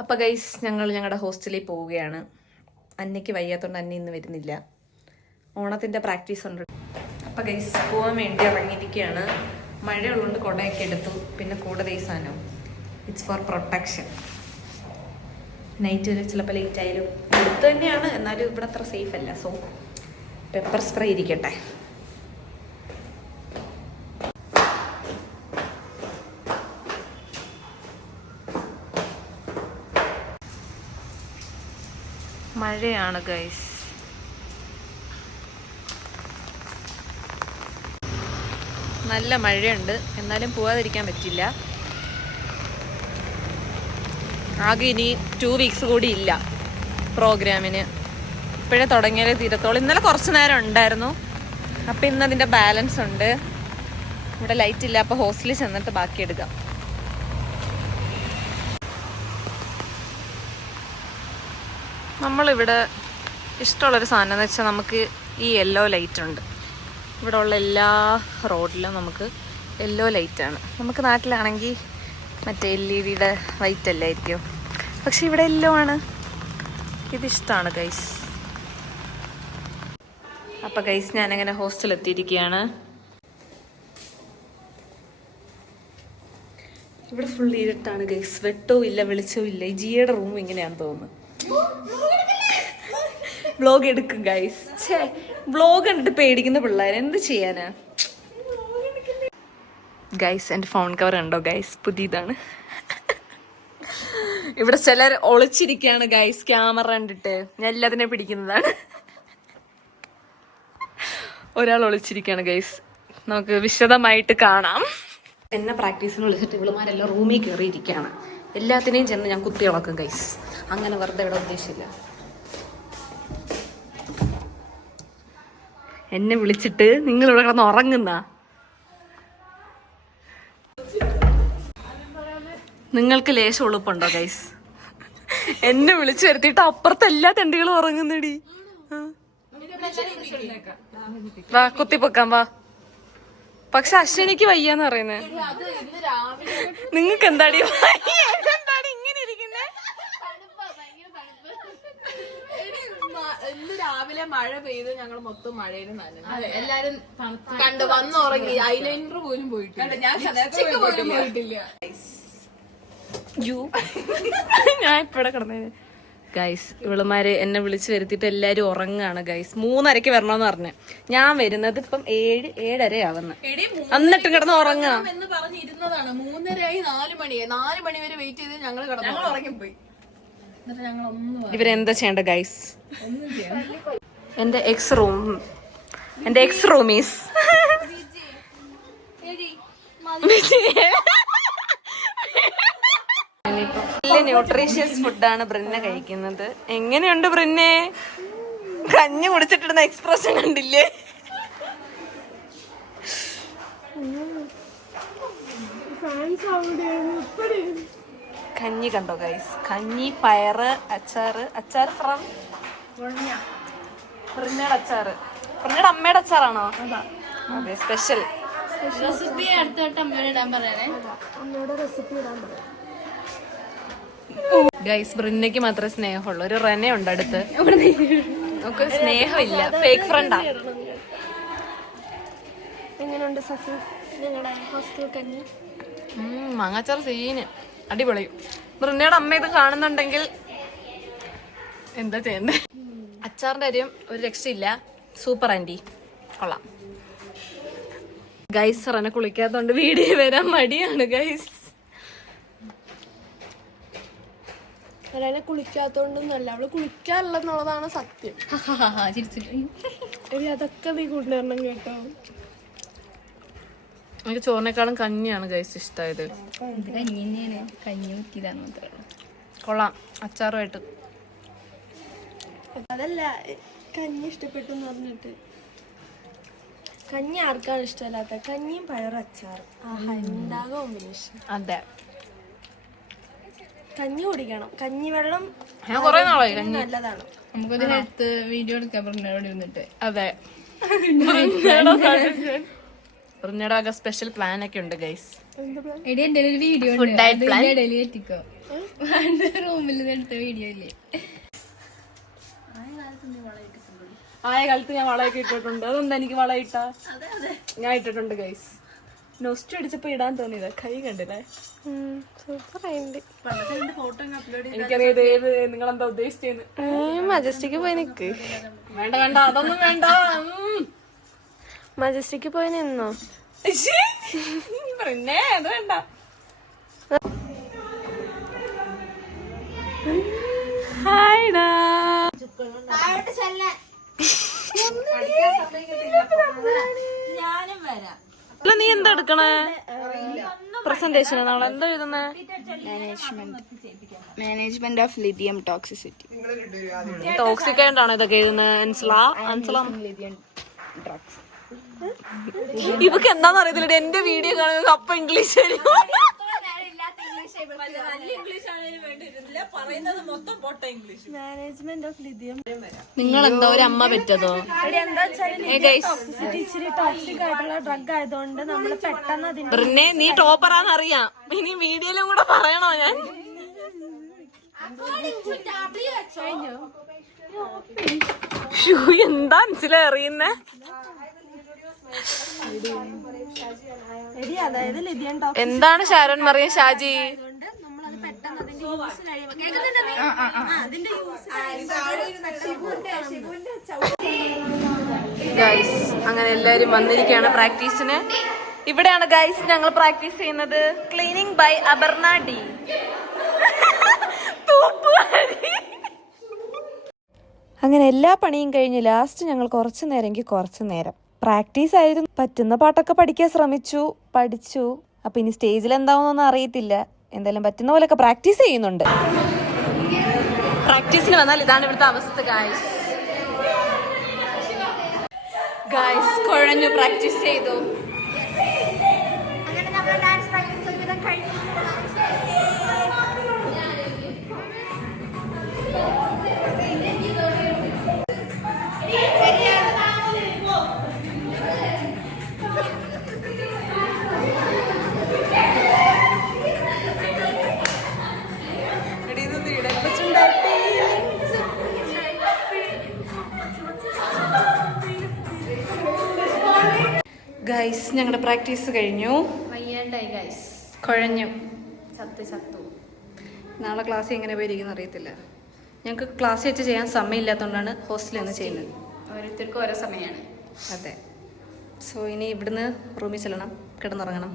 അപ്പോൾ ഗൈസ് ഞങ്ങൾ ഞങ്ങളുടെ ഹോസ്റ്റലിൽ പോവുകയാണ്. അന്നയ്ക്ക് വയ്യാത്തതുകൊണ്ട് അന്ന ഇന്ന് വരുന്നില്ല. ഓണത്തിൻ്റെ പ്രാക്ടീസ് ഉണ്ട്. അപ്പോൾ ഗൈസ് പോകാൻ വേണ്ടി ഇറങ്ങിയിരിക്കുകയാണ്. മഴയുള്ളതുകൊണ്ട് കുടയൊക്കെ എടുത്തു. പിന്നെ കൂടെ ഈ സാധനം ഇറ്റ്സ് ഫോർ പ്രൊട്ടക്ഷൻ. നൈറ്റ് വരെ ചിലപ്പോൾ ലേറ്റ് ആയാലും അടുത്ത് തന്നെയാണ്, എന്നാലും ഇവിടെ അത്ര സേഫ് അല്ല. സോ പെപ്പർ സ്പ്രേ ഇരിക്കട്ടെ. മഴയാണ് ഗൈസ്. നല്ല മഴയുണ്ട്, എന്നാലും പോവാതിരിക്കാൻ പറ്റില്ല. ആകെ ഇനി 2 വീക്സ് കൂടി ഇല്ല പ്രോഗ്രാമിന്. ഇപ്പോഴേ തുടങ്ങിയാലേ തീരത്തോളം. ഇന്നലെ കുറച്ച് നേരം ഉണ്ടായിരുന്നു, അപ്പം ഇന്ന് അതിൻ്റെ ബാലൻസ് ഉണ്ട്. ഇവിടെ ലൈറ്റ് ഇല്ല, അപ്പോൾ ഹോസ്റ്റലിൽ ചെന്നിട്ട് ബാക്കി എടുക്കാം. നമ്മളിവിടെ ഇഷ്ടമുള്ളൊരു സാധനം എന്ന് വെച്ചാൽ നമുക്ക് ഈ യെല്ലോ ലൈറ്റ് ഉണ്ട്. ഇവിടെ ഉള്ള എല്ലാ റോഡിലും നമുക്ക് യെല്ലോ ലൈറ്റാണ്. നമുക്ക് നാട്ടിലാണെങ്കിൽ മറ്റേ LED-യുടെ വൈറ്റ് അല്ലായിരിക്കും, പക്ഷെ ഇവിടെ യെല്ലോ ആണ്. ഇതിഷ്ടമാണ് ഗൈസ്. അപ്പം ഗൈസ് ഞാനങ്ങനെ ഹോസ്റ്റലിൽ എത്തിയിരിക്കുകയാണ്. ഇവിടെ ഫുൾ ഇരുട്ടാണ് ഗൈസ്. വെട്ടവും ഇല്ല, വെളിച്ചവും ഇല്ല. ഈ ജിയുടെ റൂം ഇങ്ങനെയാണെന്ന് തോന്നുന്നു. വ്ലോഗ് എടുക്കും ഗൈസ്. വ്ലോഗ് കണ്ടിട്ട് പേടിക്കുന്ന പിള്ളേർ എന്ത് ചെയ്യാനാ ഗൈസ്. എൻ്റെ ഫോൺ കവർ ഉണ്ടോ ഗൈസ്? പുതിയതാണ്. ഇവിടെ ചിലർ ഒളിച്ചിരിക്കുകയാണ് ഗൈസ് ക്യാമറ കണ്ടിട്ട്. ഞാൻ എല്ലാത്തിനെ പിടിക്കുന്നതാണ്. ഒരാൾ ഒളിച്ചിരിക്കുകയാണ് ഗൈസ്. നമുക്ക് വിശദമായിട്ട് കാണാം. എന്നെ പ്രാക്ടീസിന് വിളിച്ചിട്ട് ഇവളുമാരെല്ലാം റൂമിൽ കയറിയിരിക്കുകയാണ്. എല്ലാത്തിനെയും ചെന്ന് ഞാൻ കുത്തി ഇളക്കും ഗൈസ്. അങ്ങനെ വെറുതെ ഇവിടെ ഉദ്ദേശിച്ചില്ല. എന്നെ വിളിച്ചിട്ട് നിങ്ങൾ ഇവിടെ കിടന്ന് ഉറങ്ങുന്ന. നിങ്ങൾക്ക് ലേശം ഉളുപ്പുണ്ടോ ഗൈസ്? എന്നെ വിളിച്ചു വരുത്തിയിട്ട് അപ്പുറത്തെ എല്ലാ തെണ്ടികളും ഉറങ്ങുന്നടി. വാ കുത്തിപ്പൊക്കാൻ വാ. പക്ഷെ അശ്വിനിക്ക് വയ്യാന്ന് പറയുന്നത്. നിങ്ങൾക്ക് എന്താടി എന്താണ് ഇങ്ങനെ ഇരിക്കുന്നേ? ഇന്ന് രാവിലെ മഴ പെയ്ത് ഞങ്ങൾ മൊത്തം മഴയിൽ നനഞ്ഞു. എല്ലാരും കണ്ട് വന്നുറങ്ങി. ഐലൈനർ പോലും പോയിട്ടില്ല. ഞാൻ പോലും പോയിട്ടില്ല. ഞാൻ ഇപ്പടെ കിടന്നേ ഗൈസ്. ഇവളുമാര് എന്നെ വിളിച്ചു വരുത്തിയിട്ട് എല്ലാരും ഉറങ്ങാണ് ഗൈസ്. 3:30 വരണമെന്ന് പറഞ്ഞു. ഞാൻ വരുന്നത് ഇപ്പം 7:30 ആവുന്നു. എന്നിട്ടും കിടന്ന് ഉറങ്ങാ എന്ന് പറഞ്ഞിരുന്നതാണ്. 3:30 4 മണിയായി. 4 മണി വരെ വെയിറ്റ് ചെയ്ത് ഞങ്ങൾ കിടന്നു ഉറങ്ങിപ്പോയി. എന്നിട്ട് ഞങ്ങൾ ഒന്നും ഇവരെന്താ ചെയ്യണ്ട ഗൈസ്? എന്റെ എക്സ് റൂമീസ് നല്ല ന്യൂട്രീഷ്യസ് ഫുഡാണ് ബ്രിന്ന കഴിക്കുന്നത്. എങ്ങനെയുണ്ട് ബ്രിന്നെ? കഞ്ഞി കുടിച്ചിട്ടിടുന്ന എക്സ്പ്രഷൻ കണ്ടില്ലേ? കഞ്ഞി കണ്ടോ ഗൈസ്? കഞ്ഞി, പയറ്, അച്ചാറ് ഫ്രം ബ്രിന്നയുടെ അച്ചാറ്. ബ്രിന്നയുടെ അമ്മയുടെ അച്ചാറാണോ? അതെ, സ്പെഷ്യൽ റെസിപ്പി അടുത്തോട്ട് അമ്മയോട് ഇടാൻ പറയണേ. അമ്മയോട് റെസിപ്പി ഇടാൻ പറയാം ഗൈസ്. ബ്രിന്നയ്ക്ക് മാത്രമേ സ്നേഹമുള്ളൂ. ഒരു റെനെ ഉണ്ട് അടുത്ത്. നമുക്ക് സ്നേഹമില്ല, ഫേക്ക് ഫ്രണ്ടാ. എങ്ങനെയുണ്ട് സഫി നിങ്ങളുടെ ഹോസ്റ്റൽ കഞ്ഞി? മാങ്ങാച്ചാർ സീന് അടിപൊളി. ബ്രിന്നയുടെ അമ്മ ഇത് കാണുന്നുണ്ടെങ്കിൽ എന്താ ചെയ്യണ്ടേ? അച്ചാറിന്റെ കാര്യം ഒരു രക്ഷയില്ല. സൂപ്പർ ആന്റി, കൊള്ളാം. ഗൈസ് റെനെ കുളിക്കാത്തോണ്ട് വീഡിയോ വരാൻ മടിയാണ് ഗൈസ്. അല്ലാതെ കുളിക്കാത്തോണ്ടൊന്നല്ല, അവള് കുളിക്കാറുള്ളതാണ് സത്യം. അതൊക്കെ നീ കൊണ്ടുവരണം കേട്ടോ. എനിക്ക് ചോറിനേക്കാളും കഞ്ഞിയാണ് ഗൈസ് ഇഷ്ടമായത്. കൊള്ളാം അച്ചാറുമായിട്ട്. അതല്ല കഞ്ഞി ഇഷ്ടപ്പെട്ടു എന്ന് പറഞ്ഞിട്ട്. കഞ്ഞി ആർക്കാണ് ഇഷ്ടമല്ലാത്ത? കഞ്ഞിയും പയറും അച്ചാറും. എന്താ കോമ്പിനേഷൻ. അതെ, കഞ്ഞി കുടിക്കണം. കഞ്ഞിവെള്ളം ഞാൻ കുറെ നാളായി കഞ്ഞി. നല്ലതാണ്. നമുക്കൊരു ഹെൽത്ത് വീഡിയോ എടുക്കാൻ പറഞ്ഞവിടെ ഇരുന്നിട്ട്. അതെ, ബ്രിന്നയുടെ വക സ്പെഷ്യൽ പ്ലാൻ ഒക്കെ ഉണ്ട് ഗൈസ്. എടി എന്റെ ഒരു വീഡിയോ ഫുഡ് ഡയറ്റ് പ്ലാൻ. റൂമിൽ എടുത്ത വീഡിയോ ഇല്ലേ? ആയ കാലത്ത് ഞാൻ വളയൊക്കെ ഇട്ടിട്ടുണ്ട്. അതെന്താ എനിക്ക് വള ഇട്ടാ? ഞാൻ ഇട്ടിട്ടുണ്ട് ഗൈസ്. നൊസ്റ്റ് അടിച്ചപ്പോ ഇടാൻ തോന്നിയതാ. കൈ കണ്ടില്ലേ? എനിക്കറിയാം ഇത് ഏത് നിങ്ങളെന്താ ഉദ്ദേശിച്ചെന്ന്. മജസ്റ്റിക്ക് പോയി നിക്ക്. വേണ്ട വേണ്ട, അതൊന്നും വേണ്ട. മജസ്റ്റിക്ക് പോയി നിന്നോ? പിന്നെ അത് വേണ്ട. ഹായ്ടാ. നീ എന്താ എടുക്കണേ? പ്രസന്റേഷൻ നമ്മൾ എന്താ എഴുതുന്നേ? Management of lithium toxicity. Toxic ആയിട്ടാണോ ഇതൊക്കെ എഴുതുന്നത്? ഇവക്ക് എന്താന്ന് അറിയത്തില്ല. എന്റെ വീഡിയോ കാണുന്നത് അപ്പ ഇംഗ്ലീഷ് മാനേജ്മെന്റ് ഓഫ് ലിഥിയം. നിങ്ങൾ എന്താ ഒരു അമ്മ പറ്റതോ? ടോക്സിക് ആയിട്ടുള്ള ഡ്രഗ് ആയതുകൊണ്ട് നമ്മൾ പെട്ടെന്ന് പിന്നെ നീ ടോപ്പറാന്ന് അറിയാം. ഇനി വീഡിയോയിലും കൂടെ പറയണോ ഞാൻ? എന്താ മനസ്സിലായി അറിയുന്നേ? അതായത് ലിഥിയം എന്താണ് ഷാരോൺ മറിയ ഷാജി? ഗൈസ് അങ്ങനെ എല്ലാരും വന്നിരിക്കുകയാണ് പ്രാക്ടീസിന്. ഇവിടെയാണ് ഗൈസ് ഞങ്ങൾ പ്രാക്ടീസ് ചെയ്യുന്നത്. Cleaning by Aparna D. അങ്ങനെ എല്ലാ പണിയും കഴിഞ്ഞ് ലാസ്റ്റ് ഞങ്ങൾ കുറച്ചു നേരം പ്രാക്ടീസ് ആയിരുന്നു. പറ്റുന്ന പാട്ടൊക്കെ പഠിക്കാൻ ശ്രമിച്ചു, പഠിച്ചു. അപ്പൊ ഇനി സ്റ്റേജിൽ എന്താവുന്നൊന്നും അറിയത്തില്ല. എന്തായാലും പറ്റുന്ന പോലെയൊക്കെ പ്രാക്ടീസ് ചെയ്യുന്നുണ്ട്. പ്രാക്ടീസിന് വന്നാൽ ഇതാണ് ഇവിടുത്തെ അവസ്ഥ ഗായ്സ്. ഗായ്സ് കുഴഞ്ഞു പ്രാക്ടീസ് ചെയ്തു. ഗൈസ് ഞങ്ങളുടെ പ്രാക്ടീസ് കഴിഞ്ഞു. വയ്യാണ്ടായി ഗൈസ്. കുഴഞ്ഞു. ചത്തു. നാളെ ക്ലാസ് എങ്ങനെ പോയിരിക്കുന്ന അറിയത്തില്ല. ഞങ്ങൾക്ക് ക്ലാസ് വെച്ച് ചെയ്യാൻ സമയമില്ലാത്തതുകൊണ്ടാണ് ഹോസ്റ്റലിൽ നിന്ന് ചെയ്യുന്നത്. ഓരോരുത്തർക്കും ഓരോ സമയമാണ്. അതെ. സോ ഇനി ഇവിടുന്ന് റൂമിൽ ചെല്ലണം, കിടന്നുറങ്ങണം.